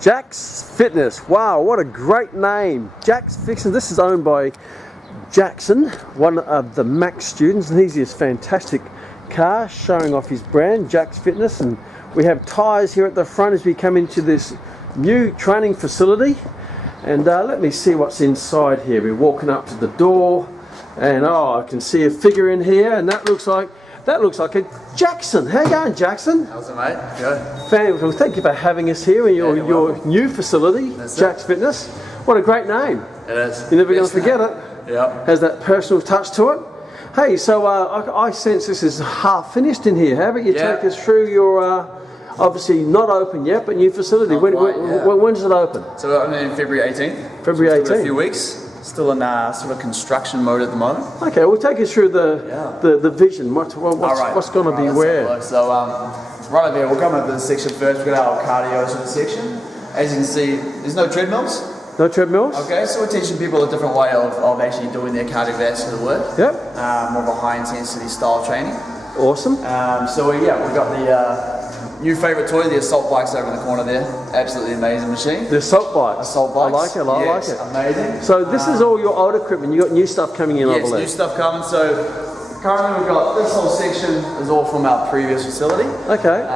Jax Fitness. Wow, what a great name. Jax Fitness. This is owned by Jaxon, one of the Max students, and he's this fantastic car showing off his brand, Jax Fitness. And we have tyres here at the front as we come into this new training facility. And let me see what's inside here. We're walking up to the door, and I can see a figure in here, and that looks like a Jaxon. How you going, Jaxon? How's it, mate? Good. Well, thank you for having us here in your new facility, Jax Fitness. What a great name. It is. You're never going to forget it. Yeah. Has that personal touch to it. Hey, so I sense this is half finished in here. How about you take us through your, obviously not open yet, but new facility. When does it open? So we're opening in February 18th. February 18th. A few weeks. Still in sort of construction mode at the moment. Okay, we'll take us through the vision. What's going to be where? So right over here, we'll come up to this section first. We've got our cardio sort of section. As you can see, there's no treadmills. No treadmills? Okay, so we're teaching people a different way of actually doing their cardiovascular work. Yep. More of a high intensity style training. Awesome. So we've got the new favourite toy, the assault bikes over in the corner there. Absolutely amazing machine. The assault bikes. Assault bikes. I like it. Amazing. So this is all your old equipment. You got new stuff coming in, I believe. Yes, new stuff coming. So currently we've got this whole section is all from our previous facility. Okay.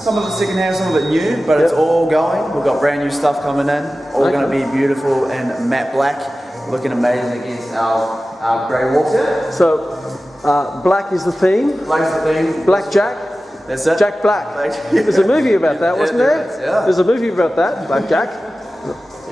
Some of it secondhand, some of it new, but it's all going. We've got brand new stuff coming in. All going to be beautiful and matte black, looking amazing against our grey walls here. So black is the theme. Black's the theme. Black Jack. That's it. Jack Black. There's a movie about that, wasn't there? Yeah. There's a movie about that, Black Jack.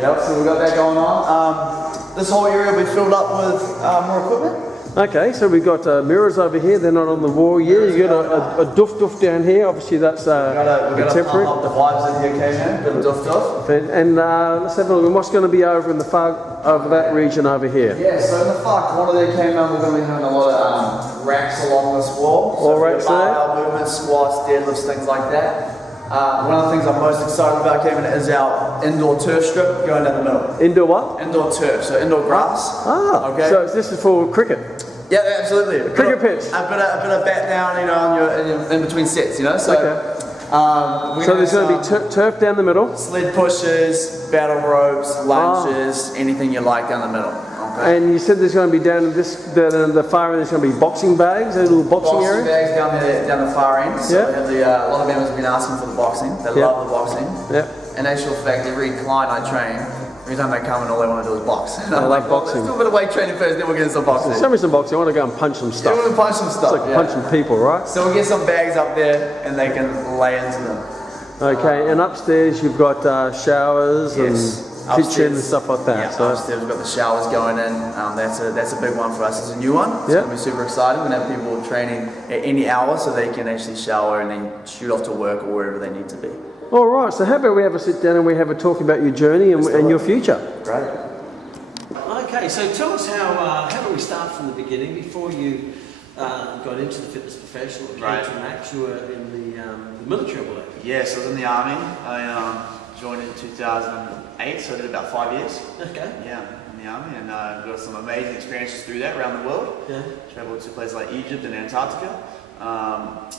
Yep, so we've got that going on. This whole area will be filled up with more equipment. Okay, so we've got mirrors over here. They're not on the wall yet. You got a doof down here. Obviously, that's contemporary. We've got the vibes in here, okay, bit of doof. And let's have a look. What's going to be over in the over that region over here? Yeah, so in the far corner there, we're going to be having a lot of racks along this wall. All racks there. Barbell movements, squats, deadlifts, things like that. One of the things I'm most excited about, Kevin, is our indoor turf strip going down the middle. Indoor what? Indoor turf, so indoor grass. Okay. So this is for cricket. Yeah, absolutely. Cricket pitch. A bit of bat down, in between sets, So, so there's going to be turf down the middle. Sled pushes, battle ropes, lunges, anything you like down the middle. Okay. And you said there's going to be down the far end. There's going to be boxing bags, a little boxing area. Bags down the far end. So we have a lot of members have been asking for the boxing. They love the boxing. Yeah. In actual fact, every client I train, every time they come in, all they want to do is box. I like boxing. Let's do a bit of weight training first, then we'll get into some boxing. Show me some boxing. I want to go and punch some stuff. You want to punch some stuff. It's like punching people, right? So we'll get some bags up there, and they can lay into them. Okay, and upstairs you've got showers and kitchen and stuff like that. Yeah, so upstairs we've got the showers going in. That's a big one for us. It's a new one. It's going to be super exciting. We're going to have people training at any hour so they can actually shower and then shoot off to work or wherever they need to be. All right, so how about we have a sit down and we have a talk about your journey and your future? Great. Okay, so tell us how do we start from the beginning before you got into the fitness profession or came to Max? You were in the military, I believe. Yes, I was in the army. I joined in 2008, so I did about 5 years. Okay. Yeah, in the army, and got some amazing experiences through that around the world. Yeah. Traveled to places like Egypt and Antarctica,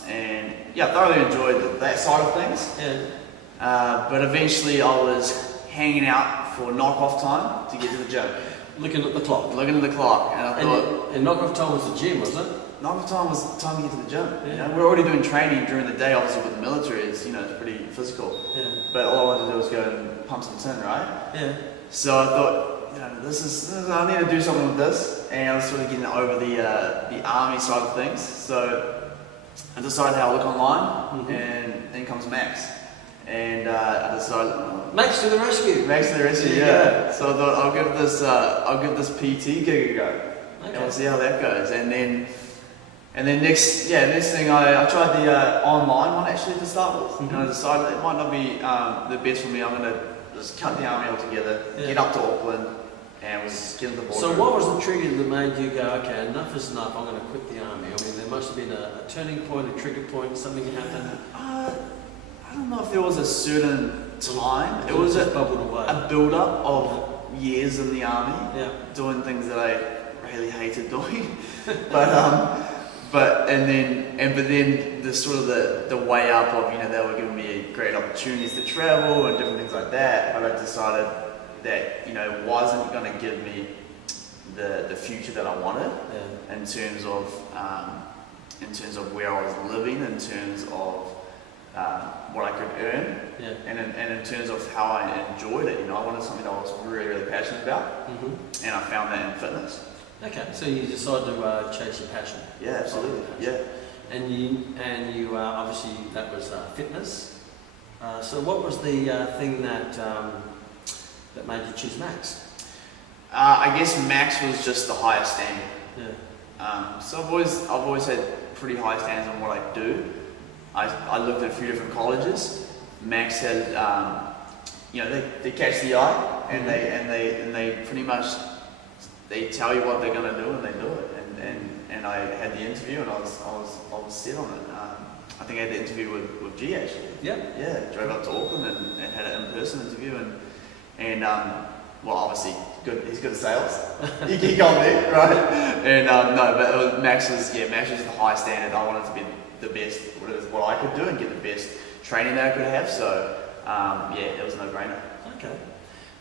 and thoroughly enjoyed that side of things. Yeah. But eventually I was hanging out for knock-off time to get to the gym. Looking at the clock. And I thought... And knock-off time was the gym, wasn't it? Knock-off time was time to get to the gym. Yeah. We're already doing training during the day, obviously with the military, it's pretty physical. Yeah. But all I wanted to do was go and pump some tin, right? Yeah. So I thought, this is I need to do something with this. And I was sort of getting over the army side of things. So I decided how I look online, and then comes Max. And I decided Max to the rescue. Yeah. So I thought I'll give this PT gig a go. Okay. And we'll see how that goes. And then next thing I tried the online one actually to start with. And I decided it might not be the best for me. I'm gonna just cut the army altogether, get up to Auckland, and was get to the border. So what was the trigger that made you go, okay, enough is enough, I'm gonna quit the army? I mean, there must have been a turning point, a trigger point, something happened. I don't know if there was a certain time. It was a build-up of years in the army, doing things that I really hated doing. but then the sort of the way up of, you know, they were giving me great opportunities to travel and different things like that, but I decided that, you know, it wasn't going to give me the future that I wanted in terms of where I was living, in terms of what I could earn, and in terms of how I enjoyed it. You know, I wanted something that I was really, really passionate about, and I found that in fitness. Okay, so you decided to chase your passion. Yeah, absolutely. Yeah. And you obviously that was fitness. So what was the thing that made you choose Max? I guess Max was just the highest standard. Yeah. So I've always had pretty high standards on what I do. I looked at a few different colleges. Max had, you know, they catch the eye, and they pretty much they tell you what they're going to do, and they do it. And I had the interview, and I was set on it. I think I had the interview with G actually. Yeah. Yeah. Drove up to Auckland and had an in-person interview, and well, obviously he's good at sales. he got me right. And no, but it was, Max was the high standard. I wanted to be the best, what I could do, and get the best training that I could have. So yeah, it was a no-brainer. Okay.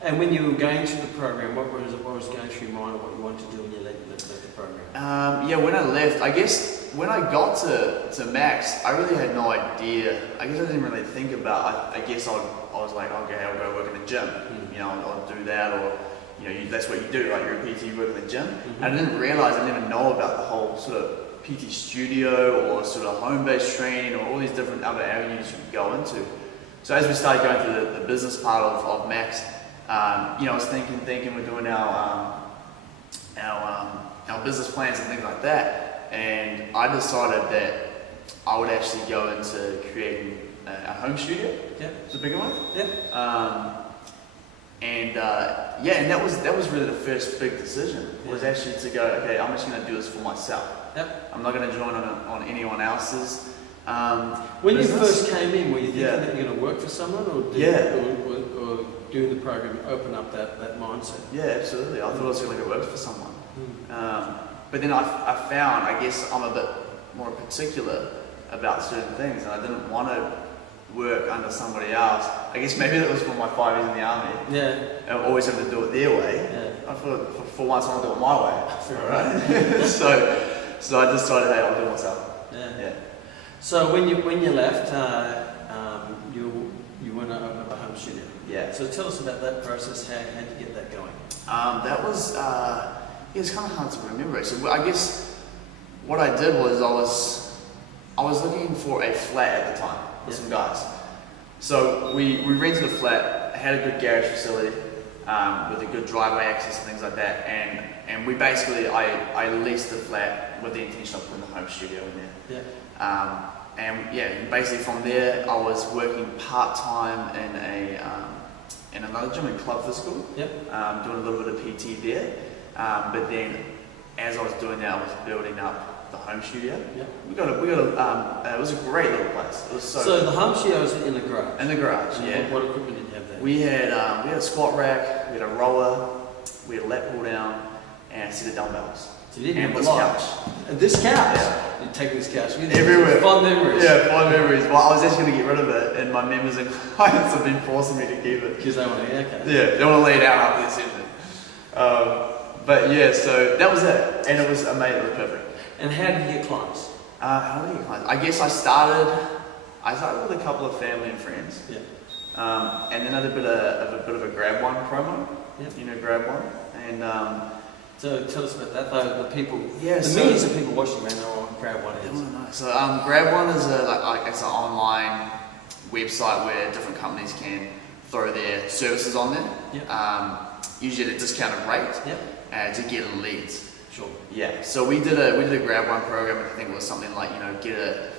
And when you were going through the program, what was going through your mind, or what you wanted to do when you left the program? Yeah, when I left, I guess when I got to Max, I really had no idea. I guess I didn't really think about. I guess I was like, okay, I'll go work in the gym. You know, I'll do that, or you know, that's what you do, right? You're a PT, you work in the gym. I didn't realize, I didn't even know about the whole sort of PT studio or sort of home-based training or all these different other avenues you could go into. So as we started going through the business part of Max, you know, I was thinking we're doing our business plans and things like that, and I decided that I would actually go into creating a home studio. Yeah, it's a bigger one. Yeah. And that was really the first big decision. Was actually to go, okay, I'm just going to do this for myself. Yep. I'm not going to join on anyone else's. When business. You first came in, were you thinking that you're going to work for someone, or or doing the program open up that mindset? Yeah, absolutely. I thought I was going to go work for someone. But then I found, I guess I'm a bit more particular about certain things, and I didn't want to work under somebody else. I guess maybe that was from my 5 years in the army. Yeah. I always had to do it their way. Yeah. I thought for once I want to do it my way. Right? so I decided, hey, I'll do it myself. Yeah. So when you left, you went to open up a home studio. Yeah. So tell us about that process. How did you get that going? That was it's kind of hard to remember. So I guess what I did was I was looking for a flat at the time with some guys. So we rented a flat, had a good garage facility with a good driveway access and things like that, and we basically I leased the flat with the intention of putting the home studio in there. Yeah. And basically from there I was working part-time in another gym in Club Physical. Yep. Doing a little bit of PT there, but then as I was doing that, I was building up the home studio. Yep. We got it was a great little place. It was so the home studio was in the garage. In the garage, yeah. What equipment did you have there? We had a squat rack, we had a rower, we had a lat pull down, and a set of dumbbells. So you didn't have this couch. And this couch? Yeah. You'd take this couch with you? Everywhere. Fond memories. Yeah, fond memories. Well, I was actually going to get rid of it, and my members and clients have been forcing me to keep it. Because they want to, okay. Yeah, they want to lay it out after this evening. But yeah, so that was it, and it was amazing. It was perfect. And how did you get clients? How did I get clients? I guess I started with a couple of family and friends. Yeah. And then I did a bit of a grab one promo. Yeah. You know, grab one, and. So tell us about that, though. The people, millions of people watching right now on Grab One is. Oh, nice. So Grab One is it's an online website where different companies can throw their services on there. Yep. Usually at a discounted rate. Yep. To get leads. Sure. Yeah. So we did a Grab One program. I think it was something like, you know, get a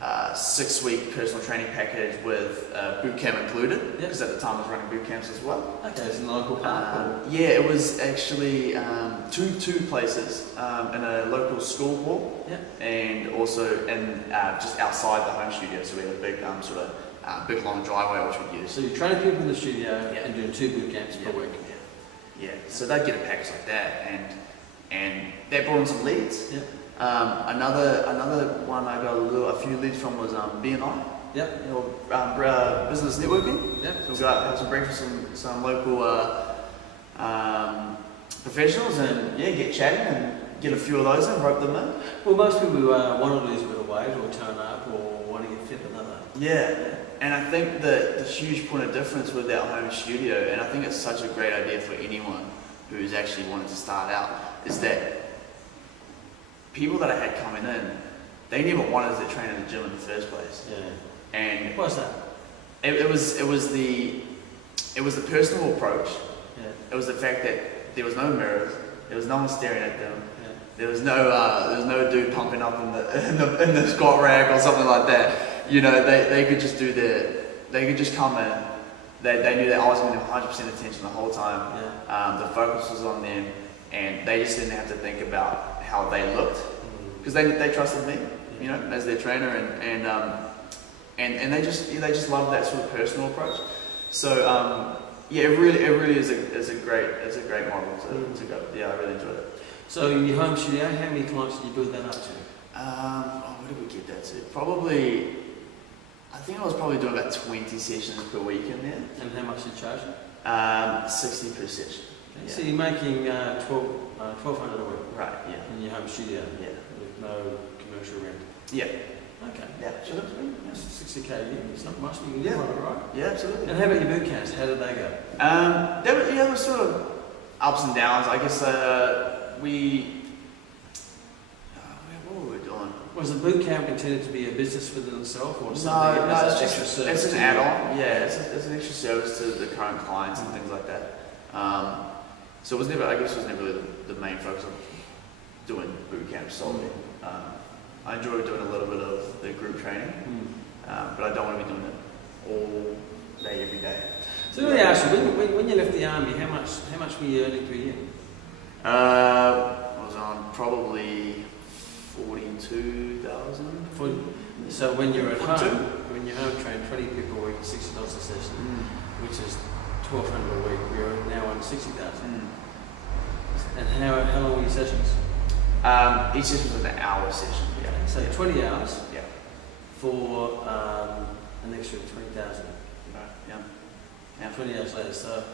6-week personal training package with boot camp included, because at the time I was running boot camps as well. Okay, it's in the local park. Yeah, it was actually two places, in a local school hall, and also in just outside the home studio. So we had a big sort of big long driveway which we used. So you're training people in the studio and doing 2 boot camps per week. Yeah. So they'd get a package like that, and that brought in some leads. Yeah. Another one I got a few leads from was BNI. Yep. You know, business networking. Yep. So we got have some breakfast with some local professionals and get chatting and get a few of those and rope them in. Well, most people want to lose a bit of weight or tone up or want to get fit, but not that. Yeah. And I think the huge point of difference with our home studio, and I think it's such a great idea for anyone who's actually wanted to start out, is that people that I had coming in, they never wanted to train in the gym in the first place. Yeah. And what's that? It was the personal approach. Yeah. It was the fact that there was no mirrors, there was no one staring at them. Yeah. There was no dude pumping up in the squat rack or something like that. You know, they could just they could just come in. They knew that I was giving them 100% attention the whole time. Yeah. The focus was on them, and they just didn't have to think about how they looked, because they trusted me, you know, as their trainer, and they just loved that sort of personal approach. So it really is a great model to go. Yeah, I really enjoyed it. So in your home studio, how many clients did you build that up to? Where did we get that to? Probably, I think I was probably doing about 20 sessions per week in there. And how much did you charge? 60 per session. Okay. Yeah. So you're making $1,200 a week. Right. Yeah. In your home studio. Yeah. With no commercial rent. Yeah. Okay. Yeah. Sure. That's 60k a year. It's not much, but you can live on it, right? Yeah, absolutely. And how about your boot camps? How did they go? There were sort of ups and downs. I guess what were we doing? Was the boot camp intended to be a business within itself, or No, something as it's an extra service? It's an add-on. Yeah, it's an extra service to the current clients and things like that. So it was never really the main focus of doing boot camp solely. I enjoy doing a little bit of the group training, but I don't want to be doing it all day, every day. So let me ask you, when you left the army, how much were you earning per year? I was on probably 42,000. So when you're at home, train 20 people a week, $60 a session, which is $1,200 a week. You're now on 60,000. And how long were your sessions? Each session was an hour session. Yeah. So 20 hours. Yeah. For an extra 20,000. Right. Yeah. 20 hours later. So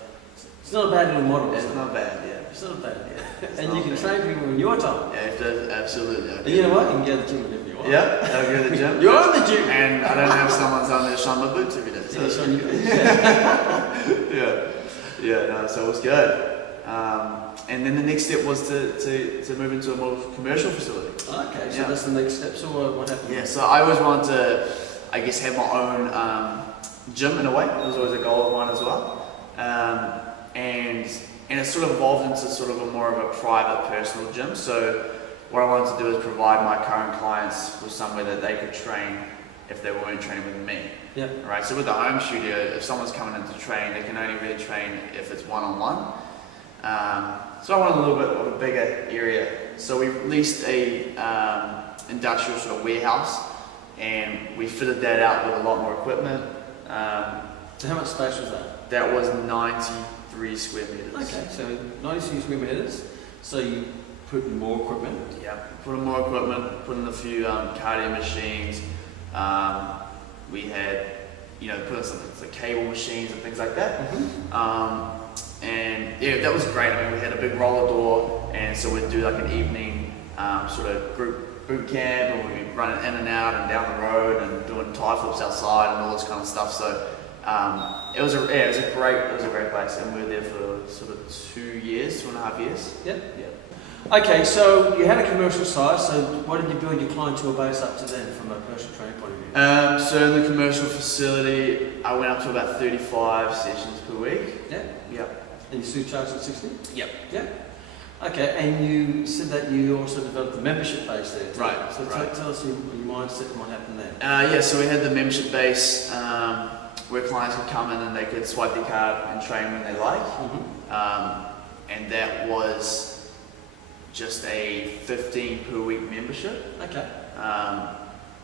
it's not a bad little model. It's not bad. Yeah. It's not bad. Yeah. And you can train people in your time. Yeah, absolutely. And you know what? You can go to the gym if you want. Yeah, I'll go to the gym. You're on the gym! And I don't have someone telling me to shine my boots every day. So. Yeah, shine your boots. Yeah, no, so it was good. And then the next step was to move into a more commercial facility. Okay, so that's the next step. So what happened? Yeah, so I always wanted to, I guess, have my own gym in a way. It was always a goal of mine as well. And it sort of evolved into sort of a more of a private personal gym. So what I wanted to do is provide my current clients with somewhere that they could train if they weren't training with me. Yeah. Right. So with the home studio, if someone's coming in to train, they can only really train if it's one-on-one. So I wanted a little bit of a bigger area. So we leased a industrial sort of warehouse, and we fitted that out with a lot more equipment. So how much space was that? That was 93 square meters. Okay, so 93 square meters. So you put in more equipment. Yeah, put in more equipment, put in a few cardio machines. We had, put in some cable machines and things like that. And yeah, that was great. I mean, we had a big roller door, and so we'd do like an evening sort of group boot camp, and we'd be running in and out and down the road and doing tie flips outside and all this kind of stuff. So it was a great place, and we were there for sort of 2.5 years. Yep. Yeah. Okay, so you had a commercial side. So what did you build your clientele base up to then, from a personal training point of view? So in the commercial facility, I went up to about 35 sessions per week. Yeah. Yep. And you still charge at 60? Yep. Yeah. Okay, and you said that you also developed the membership base there too. Right. So tell us your mindset and what happened there. Yeah, so we had the membership base where clients could come in and they could swipe their card and train when they like. And that was just a 15 per week membership. Okay.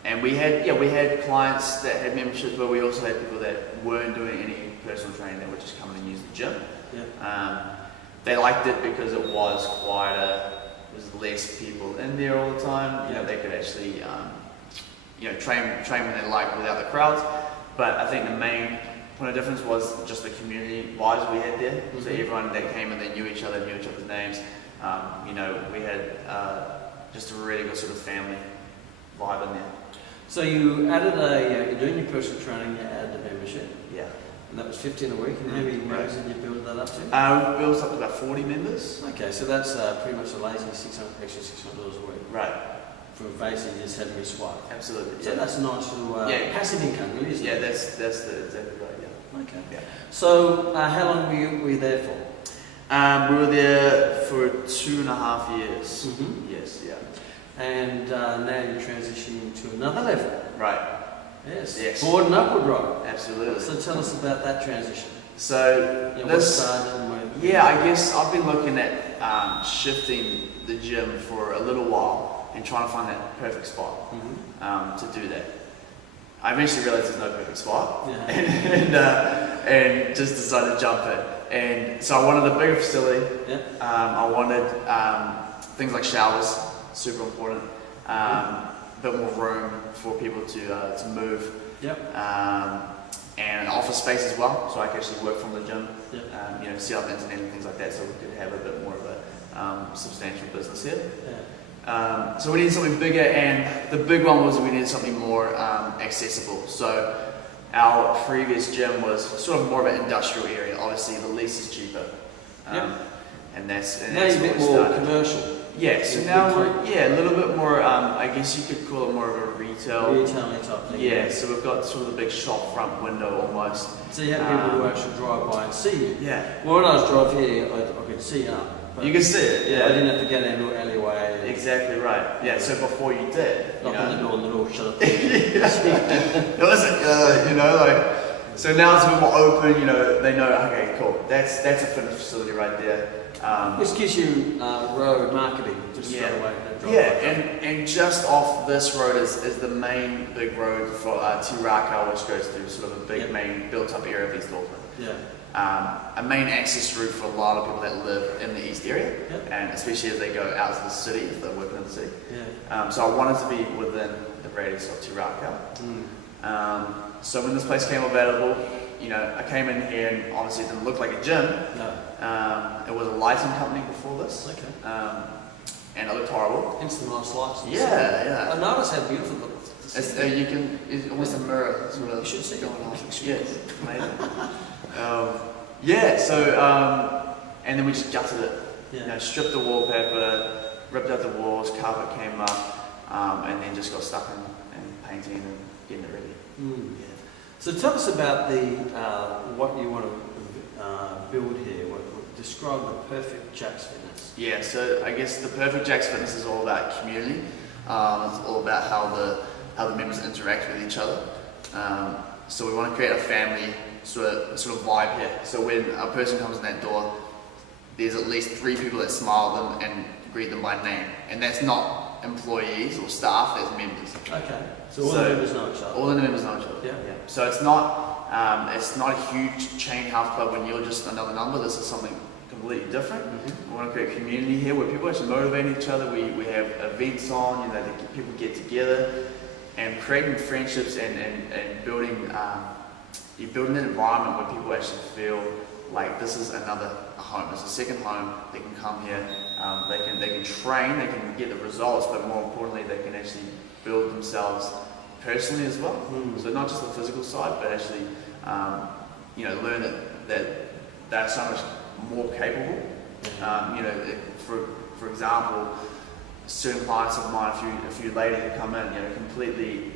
And we had clients that had memberships, but we also had people that weren't doing any personal training, that would just come in and use the gym. Yeah. They liked it because it was quite there's less people in there all the time. You know, they could actually train when they like without the crowds. But I think the main point of difference was just the community vibes we had there. So everyone that came in, they knew each other, knew each other's names. We had just a really good sort of family vibe in there. So you added you're doing your personal training, you added a membership. Yeah. And that was 15 a week, and how many members did you build that up to? We built up to about 40 members. Okay, so that's pretty much a lazy extra $600 a week. Right. For basically just having your swipe. Absolutely. So that's a nice little passive income, really, isn't it? Yeah, that's exactly right, yeah. Okay. Yeah. So how long were you there for? We were there for 2.5 years. Yes, yeah. And now you're transitioning to another level. Right. Yes. Forward and upward, right? Absolutely. So tell us about that transition. So what started and when? Yeah, I guess I've been looking at shifting the gym for a little while and trying to find that perfect spot to do that. I eventually realized there's no perfect spot, and just decided to jump in. And so I wanted a bigger facility. I wanted things like showers, super important. A bit more room for people to move. And an office space as well, so I could actually work from the gym. Set up internet and things like that, so we could have a bit more of a substantial business here. So we needed something bigger, and the big one was we needed something more accessible. So our previous gym was sort of more of an industrial area. Obviously, the lease is cheaper, and that's now you're a bit more commercial. Yeah, so now we're a little bit more. I guess you could call it more of a retail type thing. Yeah, so we've got sort of the big shop front window almost. So you have people who actually drive by and see you. Yeah. Well, when I was driving here, I could see you. You can see it, yeah. I didn't have to get into an alleyway. Exactly right. Yeah, so before you did, knock on the door and the door shut up. So now it's a bit more open, they know, okay, cool, that's a fitness facility right there. This gives you road marketing just straight away. And just off this road is the main big road for Tiraka, which goes through sort of a big main built up area of East Auckland. A main access route for a lot of people that live in the east area, and especially as they go out to the city, if they're working in the city. So I wanted to be within the radius of Tiraka. So when this place came available, I came in here and obviously it didn't look like a gym. It was a lighting company before this. And it looked horrible. Hence the nice lights. Yeah. I noticed how beautiful it looks. It's almost a mirror sort of. You should see it. Yes, amazing. And then we just gutted it. Stripped the wallpaper, ripped out the walls, carpet came up, and then just got stuck in painting and getting it ready. So tell us about what you want to build here. Describe the perfect Jax Fitness. Yeah, so I guess the perfect Jax Fitness is all about community. It's all about how the members interact with each other. So we want to create a family sort of vibe here. So when a person comes in that door, there's at least 3 people that smile at them and greet them by name, and that's not employees or staff, that's members. Okay. So all the members know each other. All the members know each other. Yeah. So it's not a huge chain health club when you're just another number. This is something completely different. We want to create a community here where people actually motivate each other. We have events on, people get together, and creating friendships and building. You're building an environment where people actually feel like this is another home. It's a second home. They can come here. They can train. They can get the results, but more importantly, they can actually build themselves personally as well. So not just the physical side, but actually, learn that they're so much more capable. For example, certain clients of mine, a few ladies who come in, completely,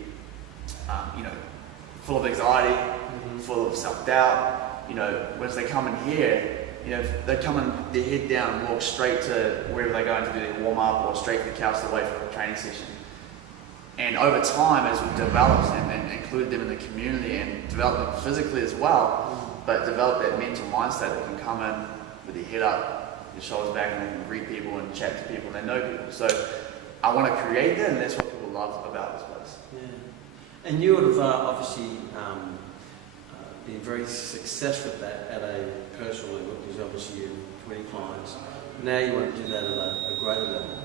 full of anxiety, full of self-doubt. Once they come in here, they come in, their head down and walk straight to wherever they're going to do their warm-up or straight to the couch away from a training session. And over time, as we've developed them and included them in the community and developed them physically as well, but develop that mental mindset that can come in with their head up, their shoulders back, and they can greet people and chat to people and they know people. So I want to create that, and that's what people love about this place. Yeah. And you would have obviously been very successful with that at a personal level, because obviously you have 20 clients. Now you want to do that at a greater level.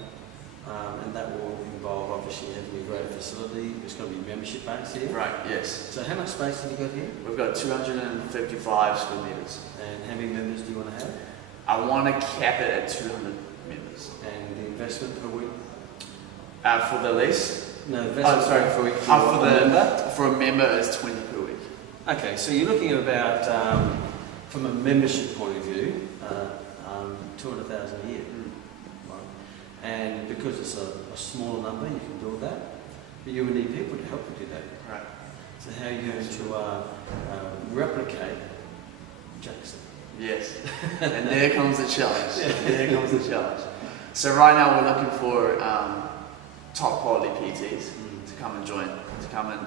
and that will involve obviously having a greater facility. It's going to be membership based here. Right, yes. So how much space have you got here? We've got 255 square metres. And how many members do you want to have? I want to cap it at 200 members. And the investment per week? For the lease? No, investment per week for a member is 20 per week. Okay, so you're looking at about, from a membership point of view, 200,000 a year. Right. And because it's a smaller number, you can build that. But you will need people to help you do that. Right. So how are you going to replicate Jaxon? Yes. And there comes the challenge. There comes the challenge. So right now we're looking for top quality PTs to come and join, to come and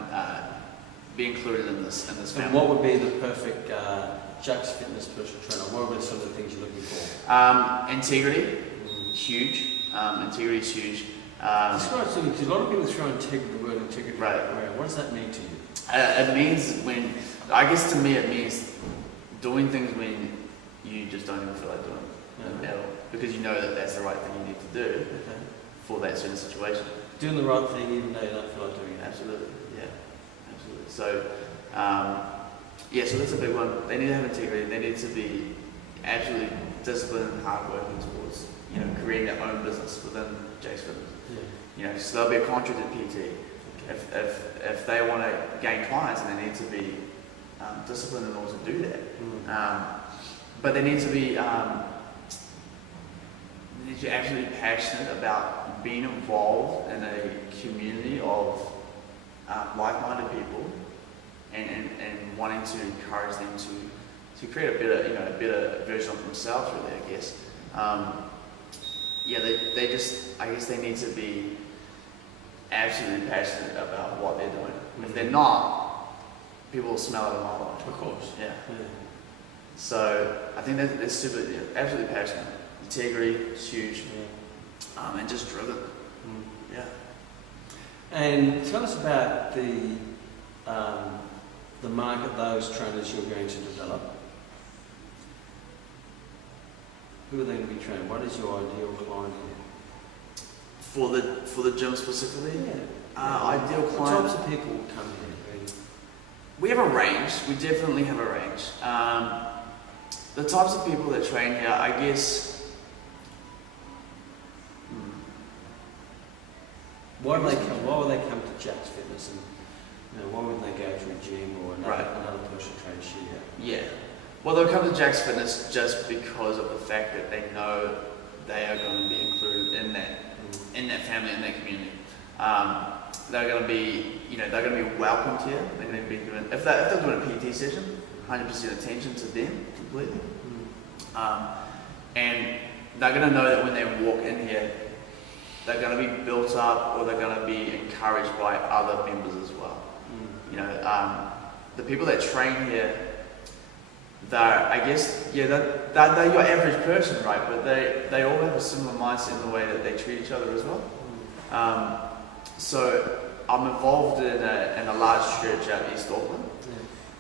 be included in this family. And what would be the perfect Jax Fitness personal trainer? What are some of the things you're looking for? Integrity, huge. Integrity is huge. Describe to me, because a lot of people throw the word integrity around. What does that mean to you? It means to me it means doing things when you just don't even feel like doing it at all. Because you know that that's the right thing you need to do for that certain situation. Doing the right thing even though you don't feel like doing it. Absolutely, yeah, absolutely. So, so that's a big one. They need to have integrity. They need to be absolutely disciplined and hardworking towards, creating their own business within Jax Fitness. Yeah. So they'll be a contracted PT. If they want to gain clients, and they need to be disciplined in order to do that. But they need to be absolutely passionate about being involved in a community of like-minded people, and wanting to encourage them to create a better version of themselves, really, I guess. They need to be absolutely passionate about what they're doing. If they're not, people will smell it a mile away. Of course. Yeah. So I think they're absolutely passionate. Integrity is huge, and just driven. Yeah. And tell us about the market, those trainers you're going to develop. Who are they going to be trained? What is your ideal client here? For the gym specifically? Ideal client. What types of people come here? We have a range. We definitely have a range. The types of people that train here, I guess. Why would they come to Jax Fitness, and why would they go to a gym or another personal trainer studio? Yeah. Well, they'll come to Jax Fitness just because of the fact that they know they are going to be included in that family, in that community. They're going to be, they're going to be welcomed here. They're going to be given, if they're doing a PT session, 100% attention to them completely. And they're going to know that when they walk in here, they're going to be built up, or they're going to be encouraged by other members as well. The people that train here, they're your average person, right? But they all have a similar mindset in the way that they treat each other as well. So I'm involved in a large church out East Auckland.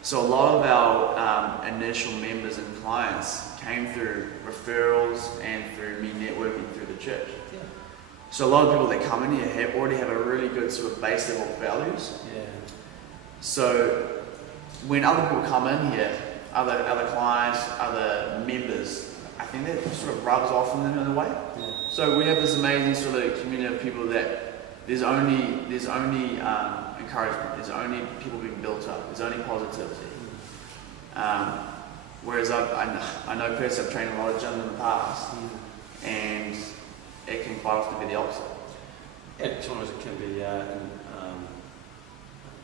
So a lot of our initial members and clients came through referrals and through me networking through the church. So a lot of people that come in here already have a really good sort of base level values. So when other people come in here, other clients, other members, I think that sort of rubs off on them in a way. So we have this amazing sort of community of people that there's only encouragement, there's only people being built up, there's only positivity. Whereas I know personally I've trained a lot of gyms in the past, and it can quite often be the opposite. At times it can be,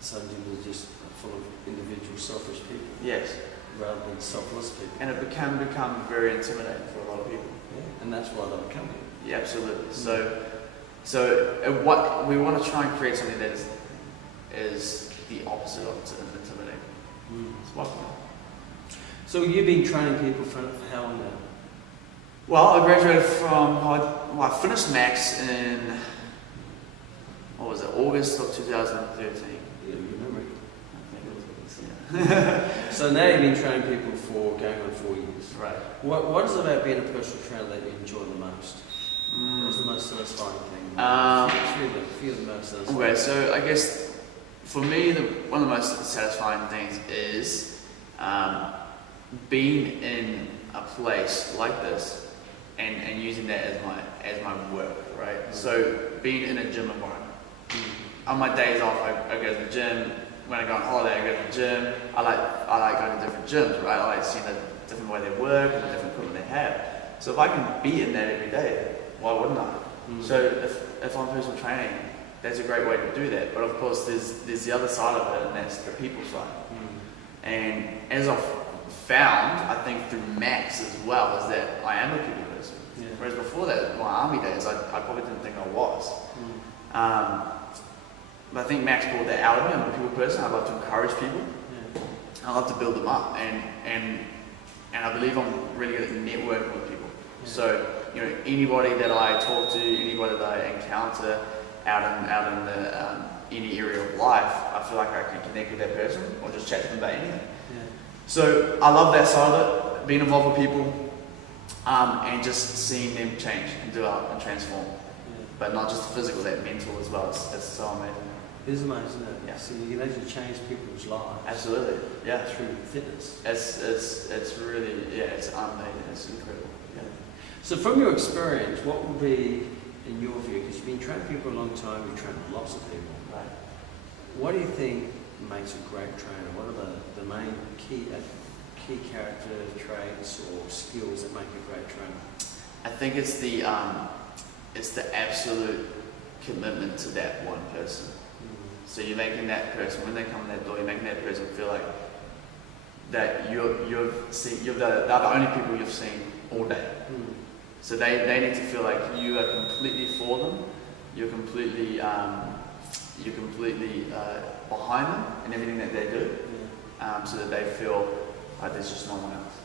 some gyms are just full of individual selfish people. Yes. Rather than selfless people. And it can become very intimidating for a lot of people. And that's why they'll come here. Yeah, absolutely. So what we want to try and create something that is the opposite of intimidating. It's what we want. So you've been training people for how long now? Well, I graduated I finished Max in, August of 2013. Yeah, you remember. I think it was, yeah. So now you've been training people for going on 4 years. Right. What is it about being a personal trainer that you enjoy the most? What's the most satisfying thing? Feel the most satisfying. Okay, so I guess for me, one of the most satisfying things is being in a place like this and using that as my work, right? So being in a gym environment. On my days off, I go to the gym. When I go on holiday, I go to the gym. I like going to different gyms, right? I like seeing the different way they work and the different equipment they have. So if I can be in that every day, why wouldn't I? So if I'm personal training, that's a great way to do that. But of course, there's the other side of it, and that's the people side. And as I've found, I think through Max as well, is that I am a people person. Yeah. Whereas before that, my army days, I probably didn't think I was. But I think Max brought that out of me. I'm a people person. I love to encourage people. Yeah. I love to build them up, and I believe I'm really good at networking with people. Yeah. So anybody that I talk to, anybody that I encounter out in the any area of life, I feel like I can connect with that person or just chat to them about anything. Yeah. So I love that side of it, being involved with people, and just seeing them change and develop and transform. Yeah. But not just the physical, that mental as well. It's so amazing. It is amazing, isn't it? Yeah. So you can actually change people's lives. Absolutely, yeah. Through fitness. It's really, it's amazing. It's incredible. Yeah. So from your experience, what would be, in your view, because you've been training people a long time, you've trained lots of people. Right. What do you think makes a great trainer? What are the main key character traits or skills that make a great trainer? I think it's the absolute commitment to that one person. So you're making that person, when they come in that door, you're making that person feel like that they're the only people you've seen all day. So they need to feel like you are completely for them, you're completely behind them in everything that they do, so that they feel like there's just no one else.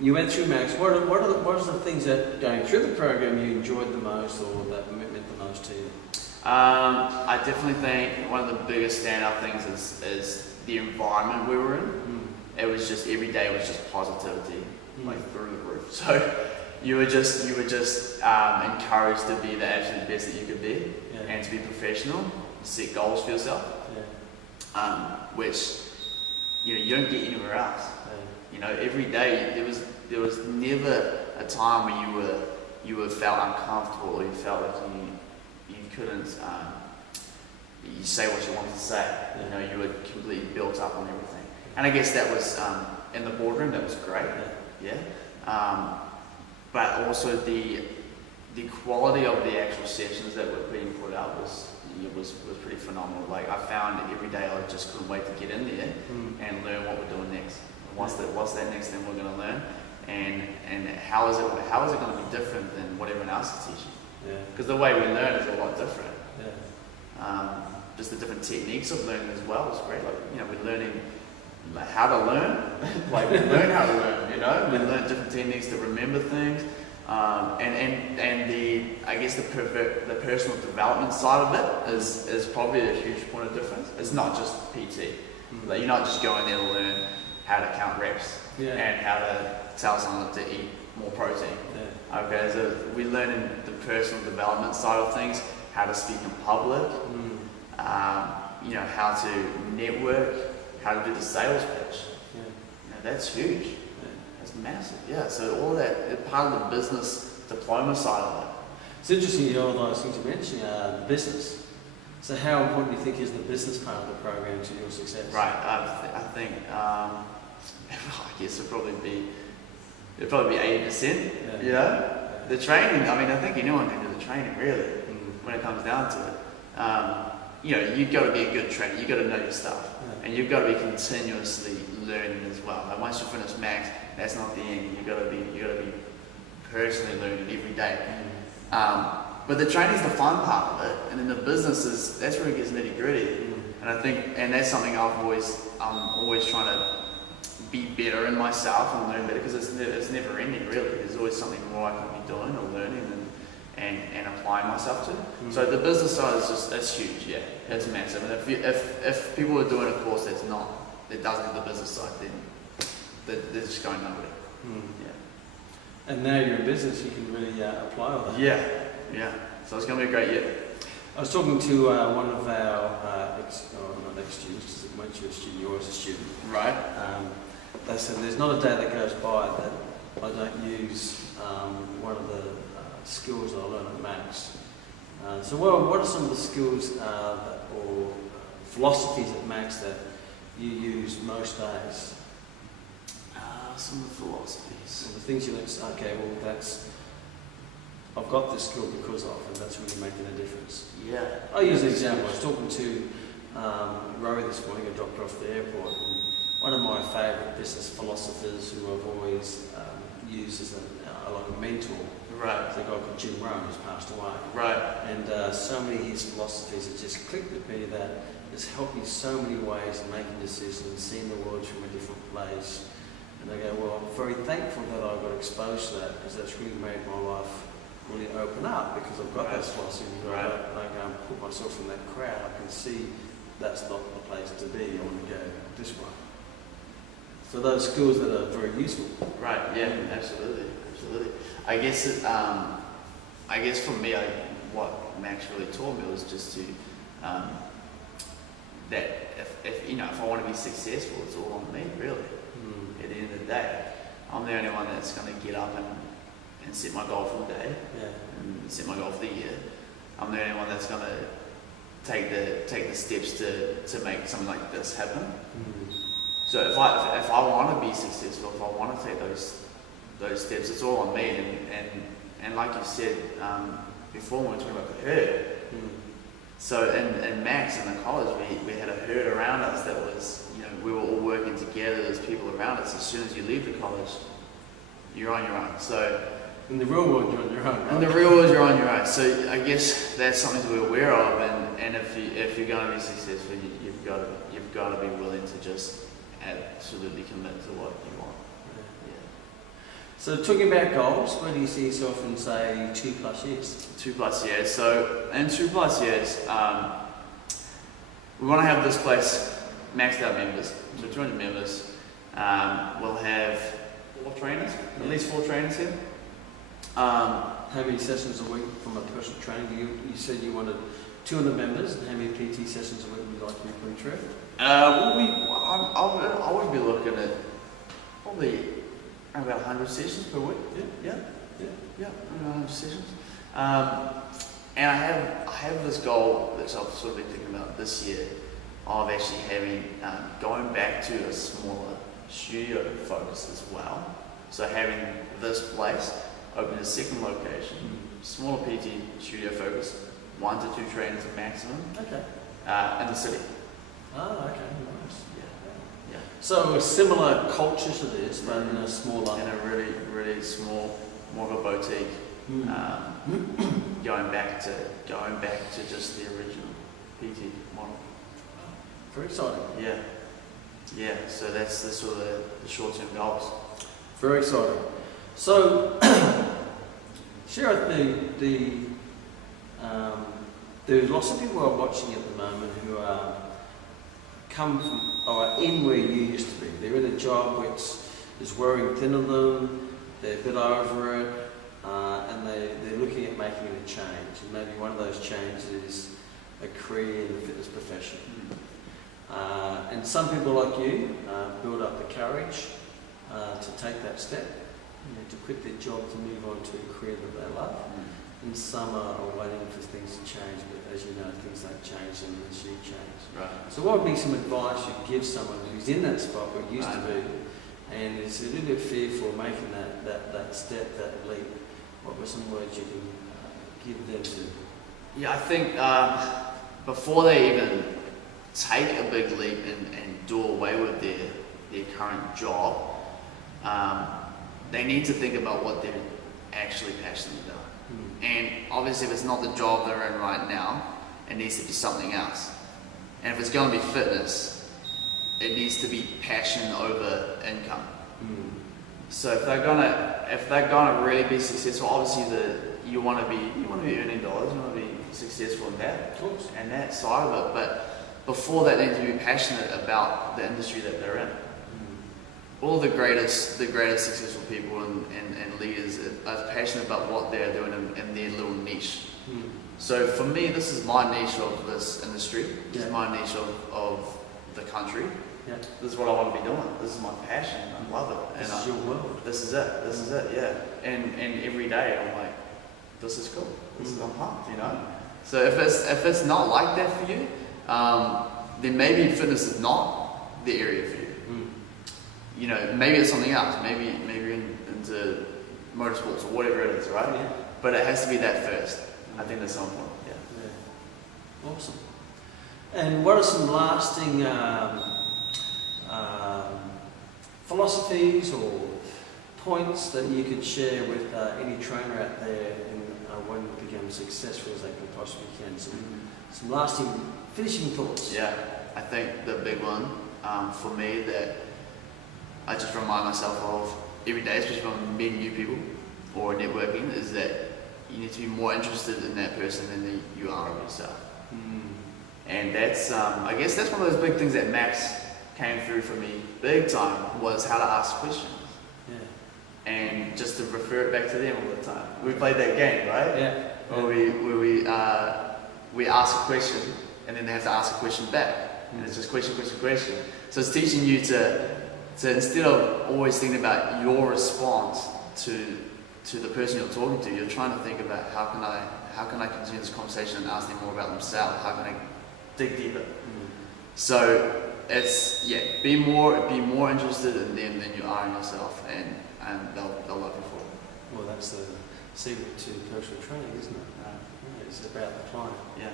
You went through Max. What are the things that going through the program you enjoyed the most, or that meant the most to you? I definitely think one of the biggest standout things is the environment we were in. It was just every day was just positivity, like through the roof. So you were just encouraged to be the absolute best that you could be, and to be professional, set goals for yourself, which you don't get anywhere else. Every day there was never a time where you felt uncomfortable or you felt like you couldn't you say what you wanted to say. You were completely built up on everything. And I guess that was in the boardroom. That was great. But also the quality of the actual sessions that were being put out was pretty phenomenal. Like I found every day I just couldn't wait to get in there and learn what we're doing next. What's that next thing we're going to learn, and how is it going to be different than what everyone else is teaching? Because the way we learn is a lot different. Just the different techniques of learning as well is great. Like we're learning how to learn. Like we learn how to learn. We learn different techniques to remember things, and I guess the personal development side of it is probably a huge point of difference. It's not just PT. Like you're not just going there to learn how to count reps and how to tell someone to eat more protein. Okay, so we learn in the personal development side of things, how to speak in public, how to network, how to do the sales pitch. That's huge. That's massive. So all that part of the business diploma side of it. It's interesting, all those things you mentioned, the business. So how important do you think is the business part of the program to your success? Right. I think I guess it'd probably be 80%. The training. I mean, I think anyone can do the training really. When it comes down to it, you've got to be a good trainer. You've got to know your stuff, and you've got to be continuously learning as well. Like once you finish Max, that's not the end. You've got to be personally learning every day. But the training's the fun part of it, and then the business that's where it gets nitty gritty. And I think, and that's something I'm always trying to be better in myself and learn better, because it's never ending really. There's always something more I can be doing or learning and applying myself to. So the business side is that's huge. It's massive. And if people are doing a course that doesn't have the business side, then they're just going nowhere. And now you're in business, you can really apply all that. Yeah. So it's going to be a great year. I was talking to one of our not ex-students, because once you're a student, you're always a student. Right. They said there's not a day that goes by that I don't use one of the skills that I learned at Max. So what are some of the skills or philosophies at Max that you use most days? Some of the philosophies. So the things you learn, okay, well I've got this skill because of, and that's really making a difference. Yeah. I'll use an example. I was talking to Rory this morning. I dropped her off at the airport, and one of my favourite business philosophers who I've always used as a mentor. Right. Is a guy called Jim Rohn, who's passed away. Right. And so many of his philosophies have just clicked with me that has helped me so many ways in making decisions, seeing the world from a different place. And I go, well, I'm very thankful that I got exposed to that, because that's really made my life really open up, because I've got those philosophies. Right. I go and put myself in that crowd. I can see that's not the place to be. I want to go this way. So those skills that are very useful. Right. Yeah. Absolutely. I guess for me, what Max really taught me was just to that if I want to be successful, it's all on me, really. At the end of the day, I'm the only one that's going to get up and set my goal for the day, and set my goal for the year. I'm the only one that's going to take the steps to make something like this happen. So if I want to be successful, if I want to take those steps, it's all on me. And like you said before, when we were talking about the herd. So in Max in the college, we had a herd around us that was, we were all working together. There's people around us. As soon as you leave the college, you're on your own. So in the real world, you're on your own. Right? In the real world, you're on your own. So I guess that's something to be aware of. And if you're going to be successful, you've got to be willing to just absolutely commit to what you want. So talking about goals, where do you see yourself in, say, 2+ years? 2+ years. So in 2+ years, we want to have this place maxed out members. So 200 members. We'll have 4 trainers, at least 4 trainers here. How many sessions a week from a personal training? You said you wanted 200 members, and how many PT sessions a week would you like to be putting through? I would be looking at probably about 100 sessions per week. Yeah, around 100 sessions. And I have this goal that I've sort of been thinking about this year of actually having going back to a smaller studio focus as well. So having this place open a second location, smaller PT studio focus, 1 to 2 trainers at maximum. Okay. In the city. Oh, okay, nice. Yeah. So a similar culture to this, but in a smaller. In a really, really small, more of a boutique. Going back to just the original PT model. Very exciting. Yeah. So that's the sort of the short-term goals. Very exciting. So, share there's lots of people who are watching at the moment who are in where you used to be. They're in a job which is wearing thin on them, they're a bit over it, and they're looking at making a change. And maybe one of those changes is a career in the fitness profession. And some people like you build up the courage to take that step, to quit their job to move on to a career that they love. And some are waiting for things to change, but as you know, things don't change unless you change. Right. So what would be some advice you'd give someone who's in that spot where it used to be and is a little bit fearful of making that step, that leap? What were some words you can give them to? Yeah, I think before they even take a big leap and do away with their current job, they need to think about what they're actually passionate about. And obviously if it's not the job they're in right now, it needs to be something else. And if it's going to be fitness, it needs to be passion over income. So if they're gonna really be successful, obviously you want to be earning dollars, you want to be successful in that and that side of it. But before that, they need to be passionate about the industry that they're in. all the greatest successful people and leaders are passionate about what they're doing in their little niche. So for me, this is my niche of this industry. This is my niche of the country. Yeah. This is what I want to be doing. This is my passion. I love it. This is your world. This is it. This is it. Yeah. And every day I'm like, this is cool. This is, I'm pumped. You know. So if it's not like that for you, then maybe fitness is not the area for you. You know, maybe it's something else. Maybe you're into motorsports or whatever it is, right? Yeah. But it has to be that first. I think that's so important. Yeah. Awesome. And what are some lasting philosophies or points that you could share with any trainer out there in when to become successful as they can possibly can? Some lasting finishing thoughts. Yeah, I think the big one for me that I just remind myself of every day, especially when I'm meeting new people or networking, is that you need to be more interested in that person than you are of yourself. And that's, I guess that's one of those big things that Max came through for me big time, was how to ask questions. Yeah. And just to refer it back to them all the time. We played that game, right? Yeah. Where we ask a question and then they have to ask a question back. And it's just question. So it's teaching you to instead of always thinking about your response to the person you're talking to, you're trying to think about how can I continue this conversation and ask them more about themselves? How can I dig deeper? So it's be more interested in them than you are in yourself, and they'll love you for it. Well, that's the secret to personal training, isn't it? It's about the client. Yeah.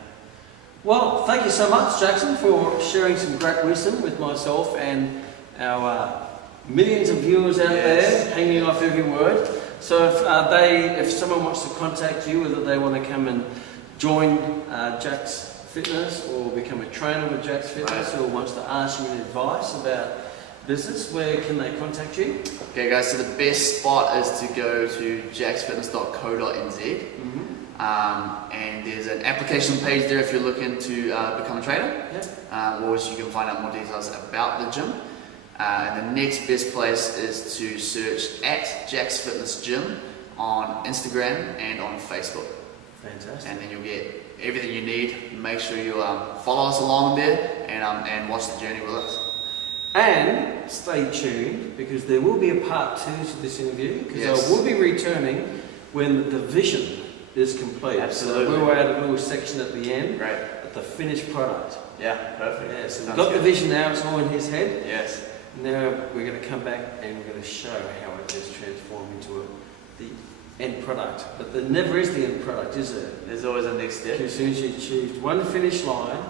Well, thank you so much, Jaxon, for sharing some great wisdom with myself and our millions of viewers out there, hanging off every word. So if someone wants to contact you, whether they want to come and join Jax Fitness or become a trainer with Jax Fitness, or wants to ask you advice about business, where can they contact you? Okay guys, so the best spot is to go to jaxfitness.co.nz. And there's an application page there if you're looking to become a trainer, or you can find out more details about the gym. And the next best place is to search at Jax Fitness Gym on Instagram and on Facebook. Fantastic. And then you'll get everything you need. Make sure you follow us along there and watch the journey with us. And stay tuned, because there will be a part 2 to this interview, because I will be returning when the vision is complete. Absolutely. So we'll add a little section at the end, Great. at the finished product. Yeah, perfect. Yeah, so we've got the vision now, it's all in his head. Yes. Now we're going to come back and we're going to show how it has transformed into the end product. But there never is the end product, is there? There's always a next step. As soon as you achieved one finish line,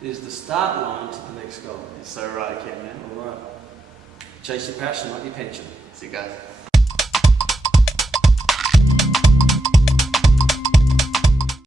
there's the start line to the next goal. You're so right, Ken, man. All right. Chase your passion, not your pension. See you guys.